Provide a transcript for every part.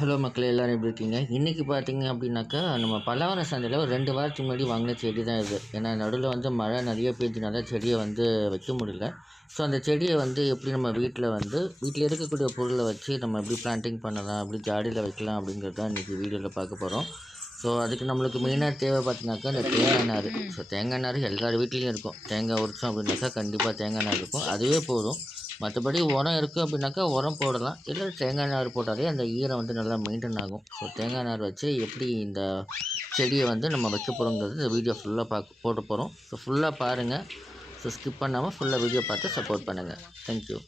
Hello மக்களே, எல்லோரும் எப்படி இருக்கீங்க? இன்றைக்கி பார்த்தீங்க அப்படின்னாக்கா, நம்ம பல்லாவரம் சந்தையில் ஒரு 2 வாரத்துக்கு முன்னாடி வாங்கின செடி தான் இது. ஏன்னா நடுவில் மழை நிறைய பெஞ்சதுனால செடியை வைக்க முடியல. ஸோ அந்த செடியை எப்படி நம்ம வீட்டில் இருக்கக்கூடிய பொருளை வச்சு நம்ம எப்படி பிளான்டிங் பண்ணலாம், எப்படி ஜாடியில் வைக்கலாம் அப்படிங்கிறது தான் இன்றைக்கி வீடியோவில் பார்க்க போகிறோம். ஸோ அதுக்கு நம்மளுக்கு மெயினாக தேவை பார்த்தீங்கன்னாக்கா இந்த தேங்காய் நார். ஸோ தேங்காய் நார் எல்லார் வீட்லேயும் இருக்கும். தேங்காய் உரிச்சோம் அப்படின்னாக்கா கண்டிப்பாக தேங்காய் நார் இருக்கும். அதுவே போதும். மற்றபடி உரம் இருக்குது அப்படின்னாக்கா உரம் போடலாம். இல்லை தேங்காய் நார் போட்டாலே அந்த ஈரம் நல்லா மெயின்டைன் ஆகும். ஸோ தேங்காய் நார் வச்சு எப்படி இந்த செடியை நம்ம வைக்க போகிறோங்கிறது இந்த வீடியோ ஃபுல்லாக போட்டு போகிறோம். ஸோ ஃபுல்லாக பாருங்கள். ஸோ ஸ்கிப் பண்ணாமல் ஃபுல்லாக வீடியோ பார்த்து சப்போர்ட் பண்ணுங்கள். தேங்க்யூ.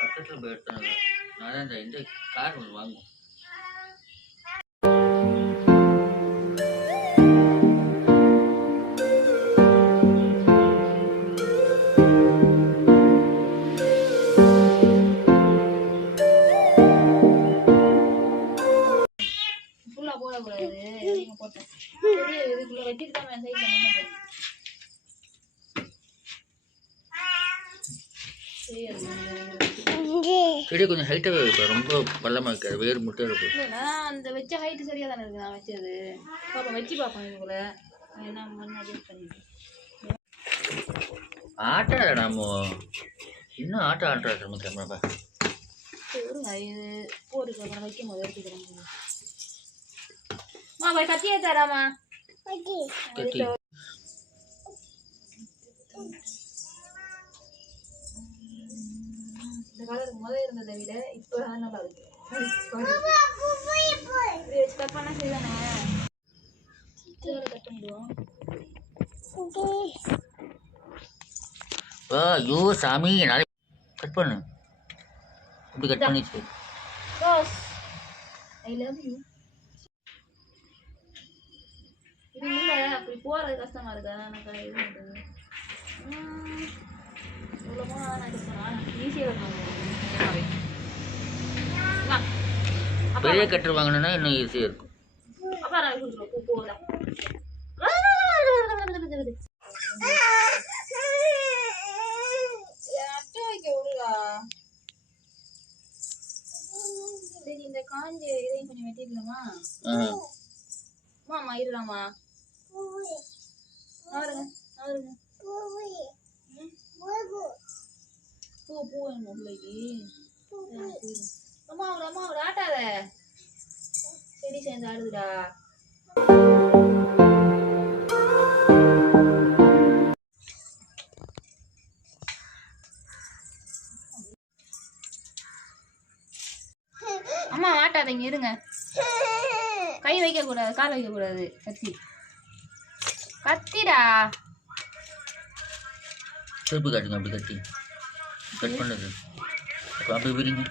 பக்கத்தில் போய் எடுத்தாங்க. நான் தான் இந்த கார் ஒன்று வாங்குவோம். செடி கொஞ்சம் ஹைட்டாகவே இருக்கும். ரொம்ப பள்ளமாக இருக்காது. வேறு முட்டை இருக்கும். அந்த வச்ச ஹைட்டு சரியாக தானே இருக்குது. நான் வச்சது பாப்பா வச்சு பார்ப்போம். இதுக்குள்ள என்ன பண்ணி ஆட்டாடா நம்ம இன்னும் ஆட்டாடுறா நம்ம கேமரா இது போருக்கு அப்புறம் வைக்கும் போது எடுத்துக்கிறேன். போய் கத்தியே தராமா கத்தி. இந்த கலருக்கு முதல் இருந்ததை விட இப்போ நல்லா இருக்கு. கட் பண்ணா சரிதானே? கட் பண்ணிடுவோம். ஐயோ சாமி, நாளை கட் பண்ணு. இப்படி கட் பண்ணிச்சு. I love you. இது இல்லை, அப்படி போகிறது கஷ்டமா இருக்கு. அதான் எனக்கு இது பண்ணுறது இவ்வளோ போனால் நான் கஷ்டம். ஈஸியாக இருக்கும். பெரிய கட்டர் வாங்கினா இன்னும் ஈஸியாக இருக்கும். அப்பா நான் கொடுத்துருவோம். போகலாம் அட்டை வைக்க விடுதா? சரி, இந்த காஞ்ச இதையும் கொஞ்சம் வெட்டிடலாமா? மாமா இருலாமா? அவருங்க அவருங்க பூ பூ வேணும் பிள்ளைக்கு. அம்மா அவரு அம்மா அவரு ஆட்டாத. செடி சேர்ந்து ஆடுதுடா. அம்மா ஆட்டாதீங்க, இருங்க. கை வைக்க கூடாது, கால் வைக்க கூடாது. கத்தி கத்திடா. திருப்பி காட்டுங்க. அப்படி கட்டி கட் பண்ணது அப்படி விரிங்க.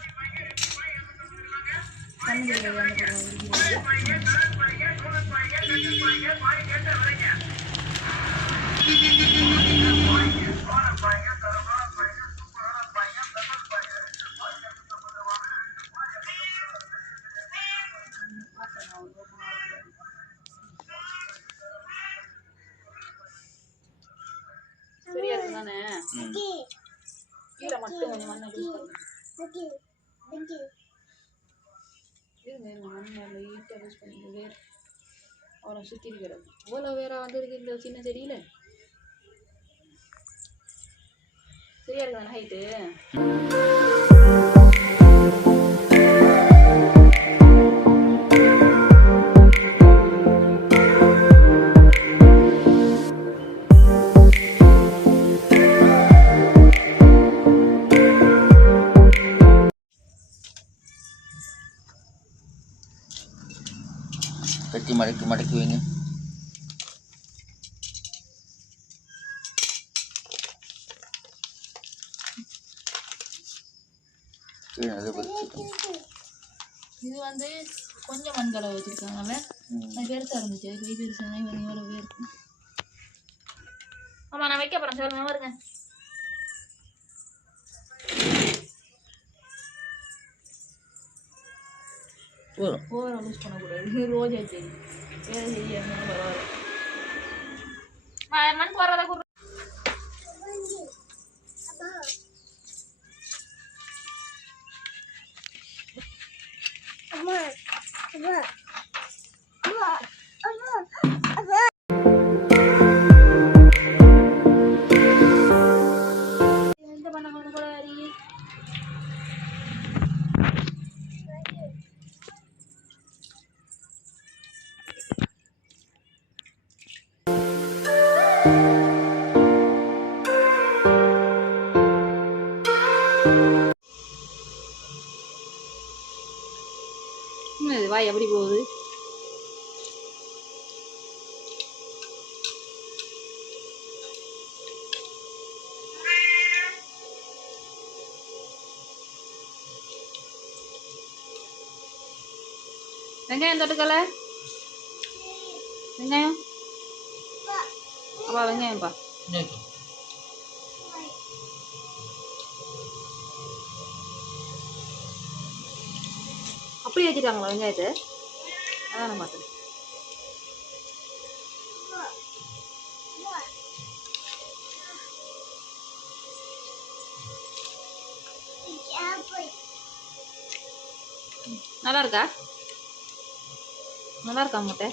சரியா இருக்கு தானே? கீழே மட்டும் கொஞ்சம் மண்ணை அவரை சுற்றி இருக்கிறது இவ்வளோ வேற வந்துருக்கு இந்த சின்ன செடியில். சரியா இருக்கு தானே ஹைட்டு? கட்டி மடக்கி மடக்கி வைங்க. கீழே அதை பறிச்சுட்டோம். இது வந்து கொஞ்சம் மண்களை வச்சுருக்காங்கல்ல, அது பெருசாக இருந்துச்சு. அது போய் பெருசாக இவ்வளோ இருக்கும். ஆமாம், நான் வைக்க போகிறேன். சொல்லுங்க வருங்க. ஓவராக லூஸ் பண்ணக்கூடாது. ரோஜா செடி வேறு செடி இருந்தாலும் பரவாயில்ல. மண் போடுறத கூட எந்த பண்ண கூட வாய் எப்படி போகுது? வெங்காயம் தொட்டுக்கல, வெங்காயம் அப்பா, வெங்காயம்ப்பா. அப்படி வச்சுட்டாங்களா வெங்காயத்தை? அதான் நான் பார்த்தேன். நல்லா இருக்கா? நல்லா இருக்கா முட்டை?